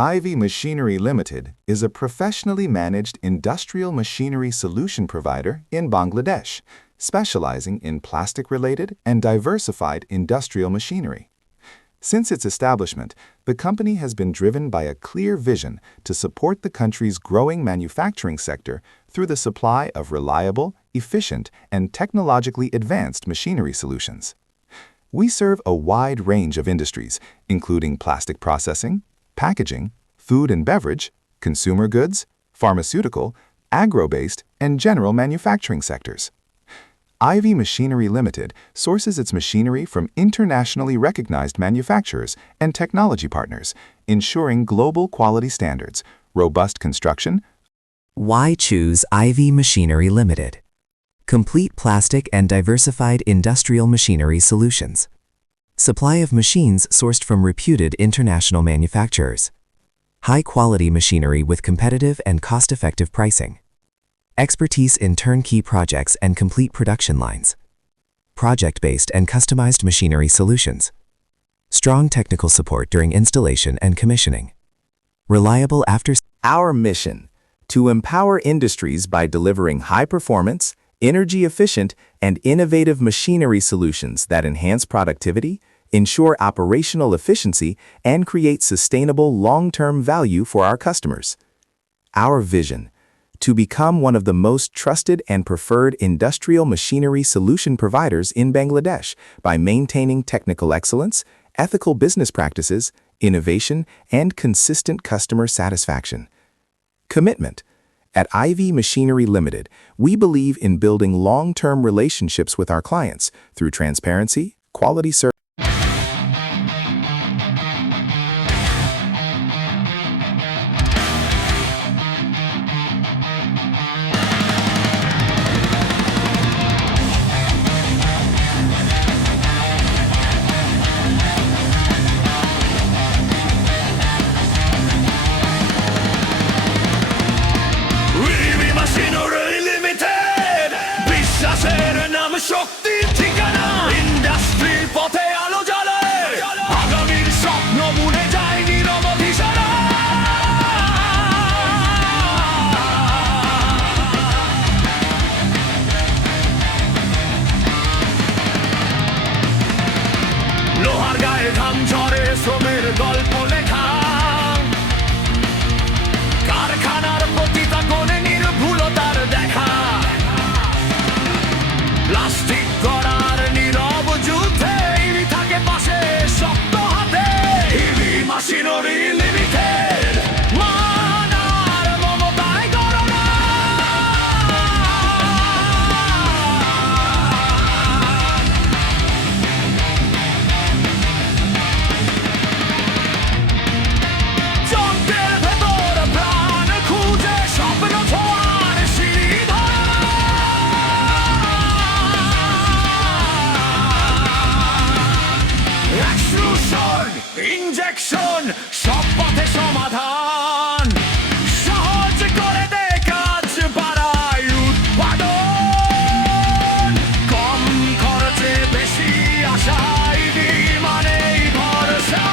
Ivy Machinery Limited is a professionally managed industrial machinery solution provider in Bangladesh, specializing in plastic-related and diversified industrial machinery. Since its establishment, the company has been driven by a clear vision to support the country's growing manufacturing sector through the supply of reliable, efficient, and technologically advanced machinery solutions. We serve a wide range of industries, including plastic processing, packaging, food and beverage, consumer goods, pharmaceutical, agro-based, and general manufacturing sectors. Ivy Machinery Limited sources its machinery from internationally recognized manufacturers and technology partners, ensuring global quality standards, robust construction. Why choose Ivy Machinery Limited? Complete plastic and diversified industrial machinery solutions. Supply of machines sourced from reputed international manufacturers. High-quality machinery with competitive and cost-effective pricing. Expertise in turnkey projects and complete production lines. Project-based and customized machinery solutions. Strong technical support during installation and commissioning. Reliable after. Our mission: to empower industries by delivering high-performance, energy-efficient, and innovative machinery solutions that enhance productivity, ensure operational efficiency, and create sustainable long-term value for our customers. Our vision: to become one of the most trusted and preferred industrial machinery solution providers in Bangladesh by maintaining technical excellence, ethical business practices, innovation, and consistent customer satisfaction. Commitment: at Ivy Machinery Limited, we believe in building long-term relationships with our clients through transparency, quality service. শক্তির ঠিকানা ইন্ডাস্ট্রির পথে আলো জ্বলে আগামীর স্বপ্ন বুনে যায় নিরবধি সারা লোহার গায়ে ঘাম ঝরে শ্রমের গল্প লেখা কারখানার প্রতিটা কোণে নির্ভুলতার দেখা প্লাস্টিক গড়ার নীরব যুদ্ধে ইভি থাকে পাশে শক্ত হাতে ইভি মাশিনারি লিমিটেড মানার মমতায় গড়া যন্ত্রের ভেতর প্রাণ খুঁজে স্বপ্ন ছোঁয়ার সিঁড়ি ধরা ইনজেকশন সব পথে সমাধান সহজ করে দে কাজ বাড়ায় উৎপাদন কম খরচে বেশি আশায় মানেই ভরসা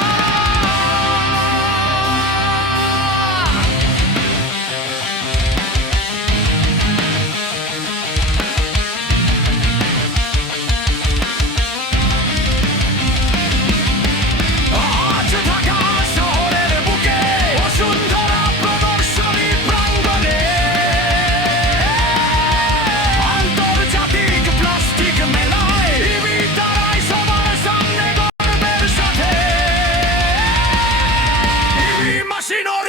Machinery!